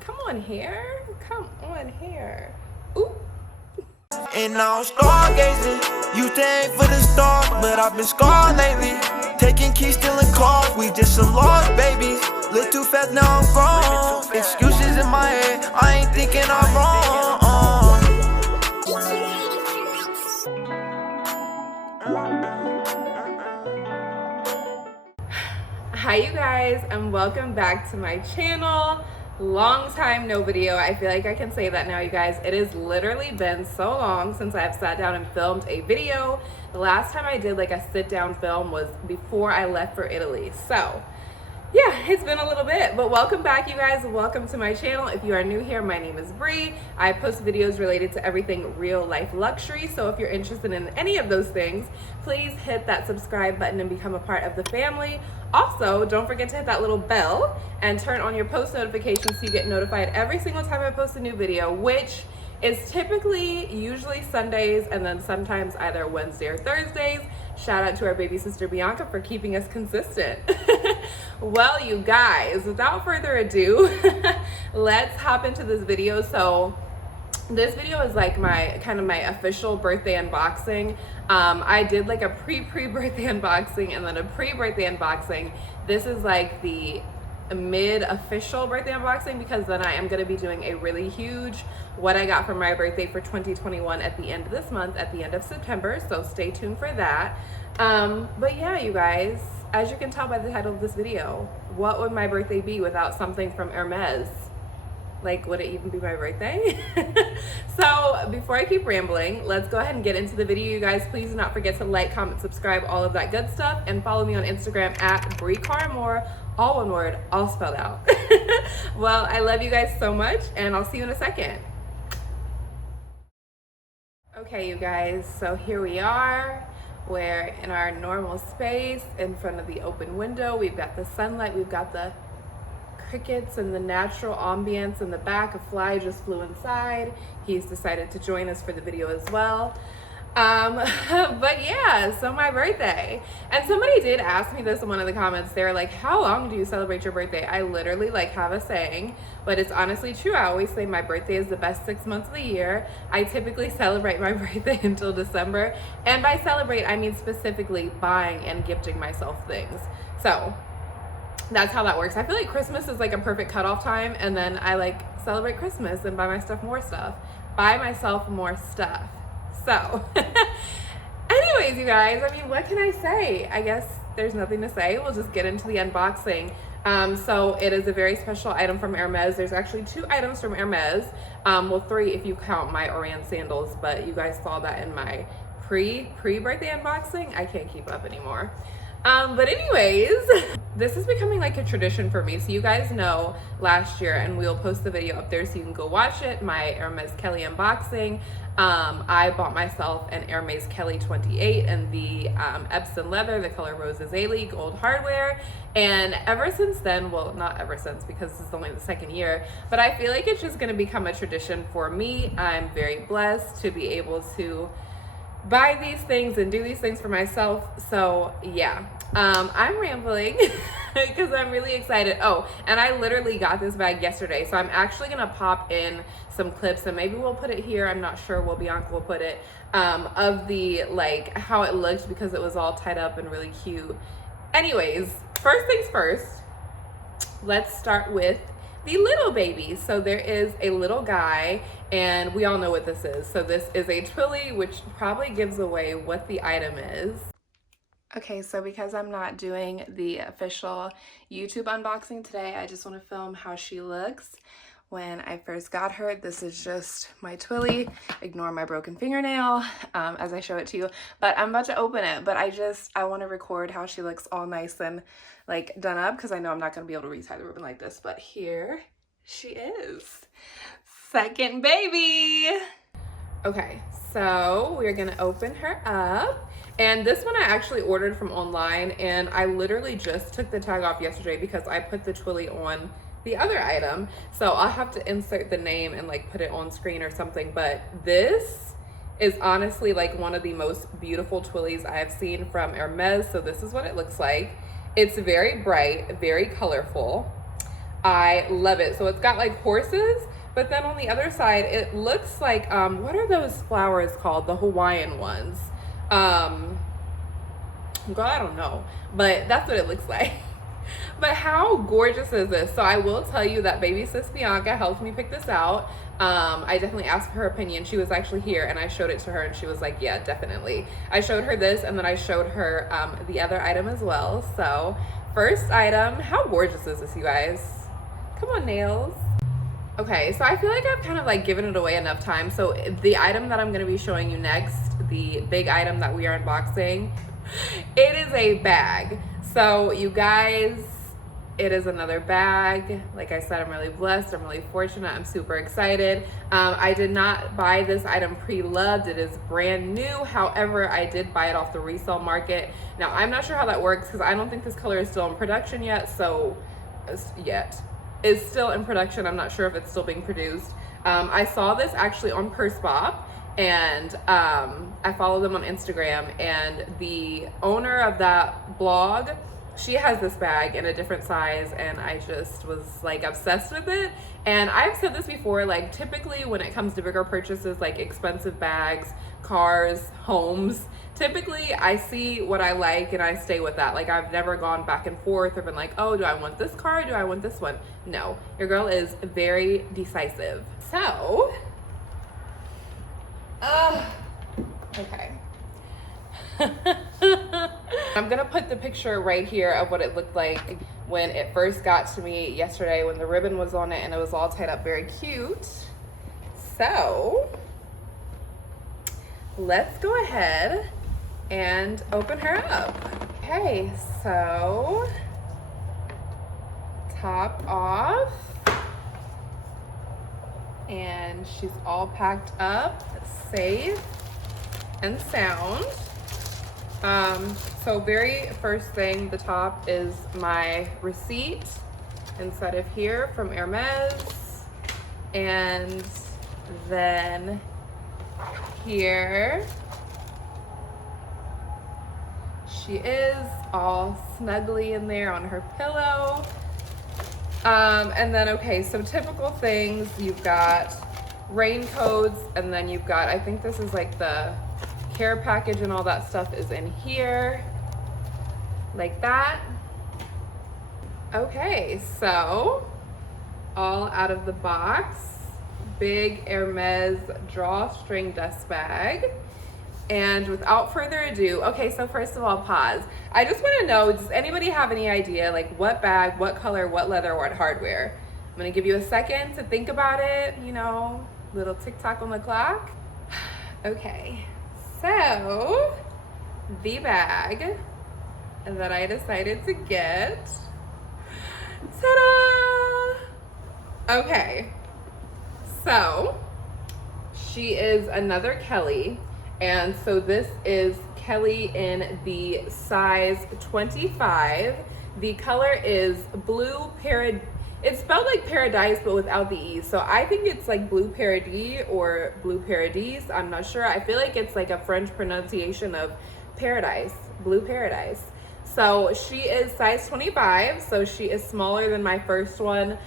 Come on here. Come on here. Ooh. And now I'm stargazing. You think for the stars, but I've been scarred lately. Taking keys, stealing cars, we just some lost babies. Live too fast, now I'm grown. Excuses in my head, I ain't thinking I'm wrong. Hi you guys, and welcome back to my channel. Long time no video. I feel like I can say that now, you guys. It has literally been so long since I've sat down and filmed a video. The last time I did like a sit down film was before I left for Italy. So yeah, it's been a little bit, but welcome back, you guys. Welcome to my channel. If you are new here, my name is Bree. I post videos related to everything real life luxury. So if you're interested in any of those things, please hit that subscribe button and become a part of the family. Also, don't forget to hit that little bell and turn on your post notifications so you get notified every single time I post a new video, which is typically usually Sundays and then sometimes either Wednesday or Thursdays. Shout out to our baby sister Bianca for keeping us consistent. Well, you guys, without further ado, let's hop into this video. So this video is like my kind of my official birthday unboxing. I did like a pre-birthday unboxing and then a pre-birthday unboxing. This is like the mid-official birthday unboxing because then I am going to be doing a really huge what I got for my birthday for 2021 at the end of this month, at the end of September, so stay tuned for that. But yeah, you guys, as you can tell by the title of this video, what would my birthday be without something from Hermes? Like, would it even be my birthday? So before I keep rambling, let's go ahead and get into the video, you guys. Please do not forget to like, comment, subscribe, all of that good stuff, and follow me on Instagram at Bree, all one word, all spelled out. Well, I love you guys so much, and I'll see you in a second. Okay, you guys, so here we are. We're in our normal space in front of the open window. We've got the sunlight, we've got the crickets and the natural ambience in the back. A fly just flew inside. He's decided to join us for the video as well. But yeah, so my birthday. And somebody did ask me this in one of the comments. They were like, how long do you celebrate your birthday? I literally like have a saying, but it's honestly true. I always say my birthday is the best 6 months of the year. I typically celebrate my birthday until December. And by celebrate, I mean specifically buying and gifting myself things. So that's how that works. I feel like Christmas is like a perfect cutoff time, and then I like celebrate Christmas and buy myself more stuff. So anyways, you guys, I mean, what can I say? I guess there's nothing to say. We'll just get into the unboxing. So it is a very special item from Hermes. There's actually 2 items from Hermes. Well, 3 if you count my Orient sandals, but you guys saw that in my pre-birthday unboxing. I can't keep up anymore. But anyways, this is becoming like a tradition for me. So you guys know last year, and we'll post the video up there so you can go watch it, my Hermes Kelly unboxing. I bought myself an Hermes Kelly 28 and the Epsom leather, the color Rose Azalea, gold hardware. And ever since then, well, not ever since because this is only the 2nd year, but I feel like it's just going to become a tradition for me. I'm very blessed to be able to buy these things and do these things for myself. So yeah, I'm rambling because I'm really excited. Oh, and I literally got this bag yesterday, so I'm actually gonna pop in some clips and maybe we'll put it here, I'm not sure where Bianca will put it, of the like how it looked because it was all tied up and really cute. Anyways, first things first, let's start with the little baby. So there is a little guy, and we all know what this is. So this is a twilly, which probably gives away what the item is. Okay, so because I'm not doing the official YouTube unboxing today, I just want to film how she looks when I first got her. This is just my twilly. Ignore my broken fingernail as I show it to you, but I'm about to open it. But I want to record how she looks all nice and like done up, because I know I'm not going to be able to retie the ribbon like this, but here she is. Second baby. Okay, so we're going to open her up. And this one I actually ordered from online, and I literally just took the tag off yesterday because I put the twilly on the other item. So I'll have to insert the name and like put it on screen or something. But this is honestly like one of the most beautiful twillies I have seen from Hermes. So this is what it looks like. It's very bright, very colorful. I love it. So it's got like horses, but then on the other side, it looks like, what are those flowers called? The Hawaiian ones. Girl, I don't know, but that's what it looks like. But how gorgeous is this? So I will tell you that baby sis Bianca helped me pick this out. I definitely asked her opinion. She was actually here and I showed it to her and she was like, yeah, definitely. I showed her this and then I showed her the other item as well. So first item, how gorgeous is this, you guys? Come on, nails. Okay, so I feel like I've kind of like given it away enough time. So the item that I'm going to be showing you next, the big item that we are unboxing, it is a bag. So you guys, it is another bag. Like I said, I'm really blessed. I'm really fortunate. I'm super excited. I did not buy this item pre-loved. It is brand new. However, I did buy it off the resale market. Now, I'm not sure how that works because I don't think this color is still in production yet. It's still in production. I'm not sure if it's still being produced. I saw this actually on Purse Bop, and I follow them on Instagram, and the owner of that blog, she has this bag in a different size, and I just was like obsessed with it. And I've said this before, like typically when it comes to bigger purchases like expensive bags, cars, homes, typically I see what I like and I stay with that. Like I've never gone back and forth or been like, oh, do I want this car? Do I want this one? No, your girl is very decisive. So, okay. I'm gonna put the picture right here of what it looked like when it first got to me yesterday, when the ribbon was on it and it was all tied up very cute. So let's go ahead and open her up. Okay, so top off, and she's all packed up, safe and sound. So very first thing, the top is my receipt inside of here from Hermes, and then here she is all snugly in there on her pillow. And then, okay, so typical things, you've got raincoats, and then you've got, I think this is like the care package and all that stuff is in here, like that. Okay, so all out of the box, big Hermes drawstring dust bag. And without further ado, okay, so first of all, pause. I just want to know, does anybody have any idea, like what bag, what color, what leather, what hardware? I'm going to give you a second to think about it, you know, little tick-tock on the clock. Okay, so the bag that I decided to get, ta-da! Okay, so she is another Kelly. And so this is Kelly in the size 25. The color is blue it's spelled like paradise, but without the E. So I think it's like blue paradis or blue paradise. I'm not sure. I feel like it's like a French pronunciation of paradise, blue paradise. So she is size 25. So she is smaller than my first one.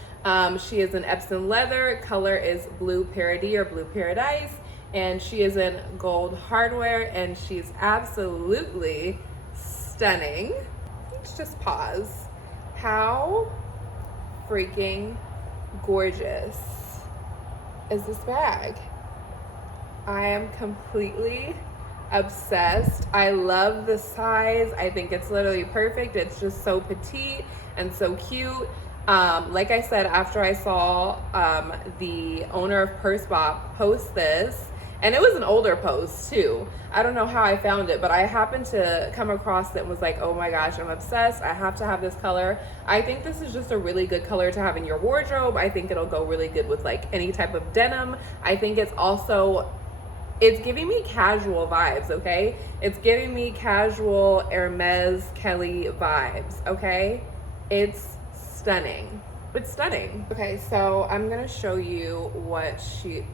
She is in Epsom leather. Color is blue paradis or blue paradise. And she is in gold hardware, and she's absolutely stunning. Let's just pause. How freaking gorgeous is this bag? I am completely obsessed. I love the size. I think it's literally perfect. It's just so petite and so cute. Like I said, after I saw the owner of Purse Bop post this, and it was an older post too. I don't know how I found it, but I happened to come across it and was like, oh my gosh, I'm obsessed. I have to have this color. I think this is just a really good color to have in your wardrobe. I think it'll go really good with like any type of denim. I think it's also, it's giving me casual vibes, okay? It's giving me casual Hermes Kelly vibes, okay? It's stunning. It's stunning. Okay, so I'm gonna show you what she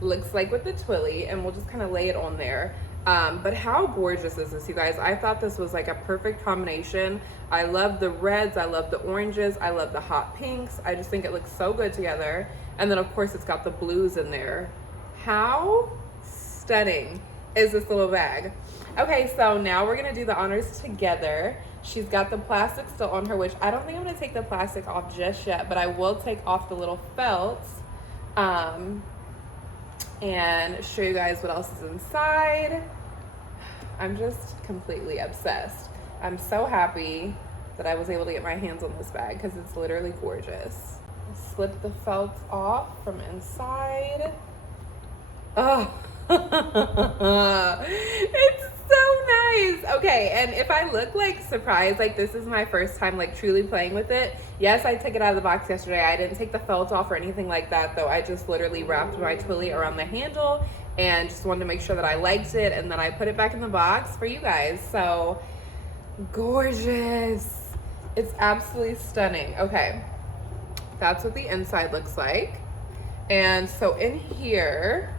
looks like with the twilly, and we'll just kind of lay it on there. But how gorgeous is this, you guys? I thought this was like a perfect combination. I love the reds, I love the oranges, I love the hot pinks. I just think it looks so good together. And then of course it's got the blues in there. How stunning is this little bag? Okay, so now we're gonna do the honors together. She's got the plastic still on her, which I don't think I'm gonna take the plastic off just yet, but I will take off the little felts and show you guys what else is inside. I'm just completely obsessed. I'm so happy that I was able to get my hands on this bag because it's literally gorgeous. Slip the felt off from inside. Oh, it's so nice. Okay, and if I look like surprised, like this is my first time like truly playing with it. Yes, I took it out of the box yesterday. I didn't take the felt off or anything like that though. I just literally wrapped my twilly around the handle and just wanted to make sure that I liked it, and then I put it back in the box for you guys. So gorgeous. It's absolutely stunning. Okay, that's what the inside looks like. And so in here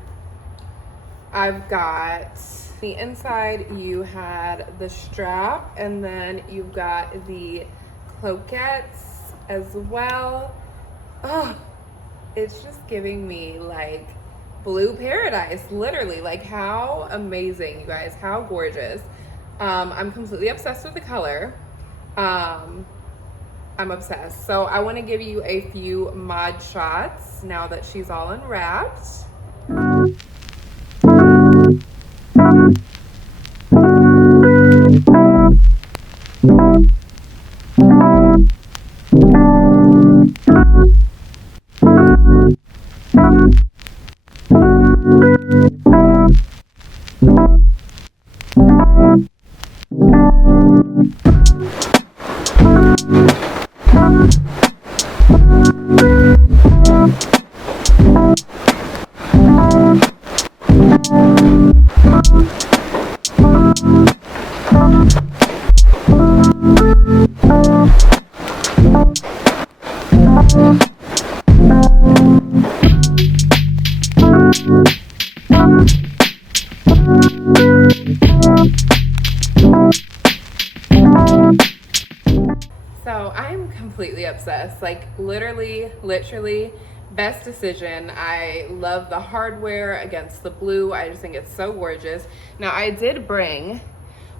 I've got the inside, you had the strap, and then you've got the cloquettes as well. Oh, it's just giving me like blue paradise, literally. Like how amazing, you guys, how gorgeous. I'm completely obsessed with the color. I'm obsessed. So I want to give you a few mod shots now that she's all unwrapped. So I'm completely obsessed, like literally best decision. I love the hardware against the blue. I just think it's so gorgeous. Now I did bring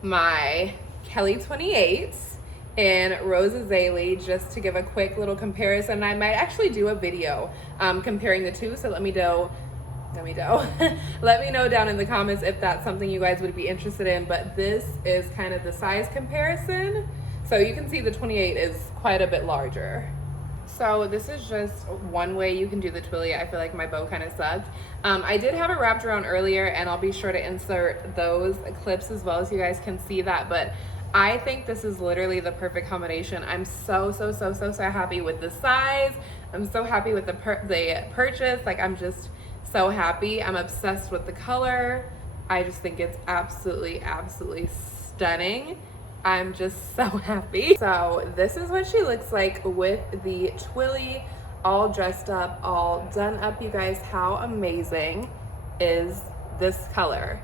my Kelly 28s in Rose Azalea just to give a quick little comparison. I might actually do a video comparing the two, so let me know down in the comments if that's something you guys would be interested in. But this is kind of the size comparison, so you can see the 28 is quite a bit larger. So this is just one way you can do the twilly. I feel like my bow kind of sucked. I did have it wrapped around earlier, and I'll be sure to insert those clips as well, so you guys can see that. But I think this is literally the perfect combination. I'm so happy with the size. I'm so happy with the purchase. Like, I'm just so happy. I'm obsessed with the color. I just think it's absolutely stunning. I'm just so happy. So this is what she looks like with the twilly, all dressed up, all done up. You guys, how amazing is this color?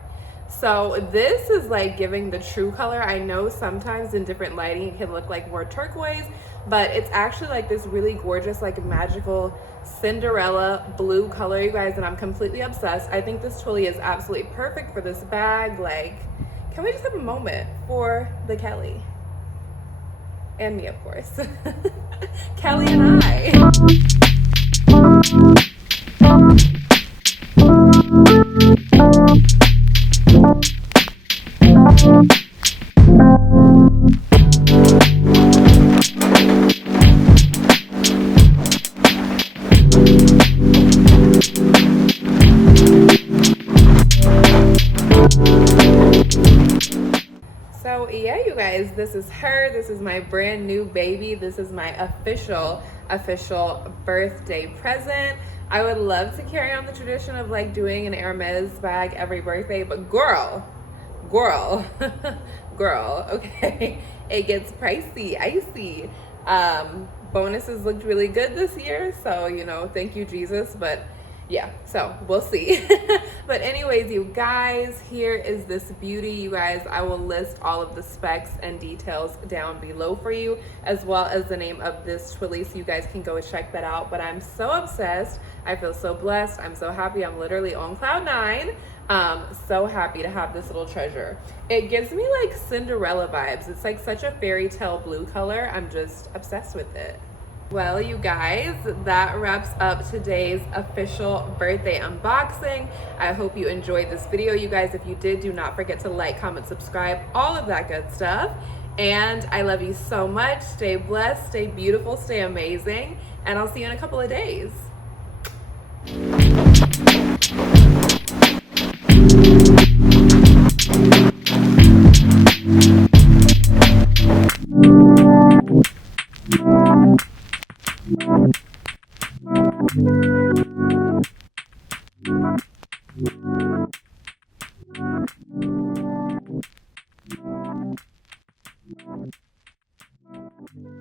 So this is like giving the true color. I know sometimes in different lighting it can look like more turquoise, but it's actually like this really gorgeous, like magical Cinderella blue color, you guys, and I'm completely obsessed. I think this twilly is absolutely perfect for this bag. Like, can we just have a moment for the Kelly? And me, of course. Kelly and I. So yeah, you guys, this is her. This is my brand new baby. This is my official birthday present. I would love to carry on the tradition of like doing an Hermes bag every birthday, but girl, okay, it gets pricey, icy. bonuses looked really good this year, so you know, thank you Jesus. But yeah, so we'll see. But anyways, you guys, here is this beauty. You guys, I will list all of the specs and details down below for you, as well as the name of this twilly, so you guys can go check that out. But I'm so obsessed. I feel so blessed. I'm so happy. I'm literally on cloud nine. So happy to have this little treasure. It gives me like Cinderella vibes. It's like such a fairy tale blue color. I'm just obsessed with it. Well, you guys, that wraps up today's official birthday unboxing. I hope you enjoyed this video. You guys, if you did, do not forget to like, comment, subscribe, all of that good stuff. And I love you so much. Stay blessed, stay beautiful, stay amazing, and I'll see you in a couple of days. Thank you.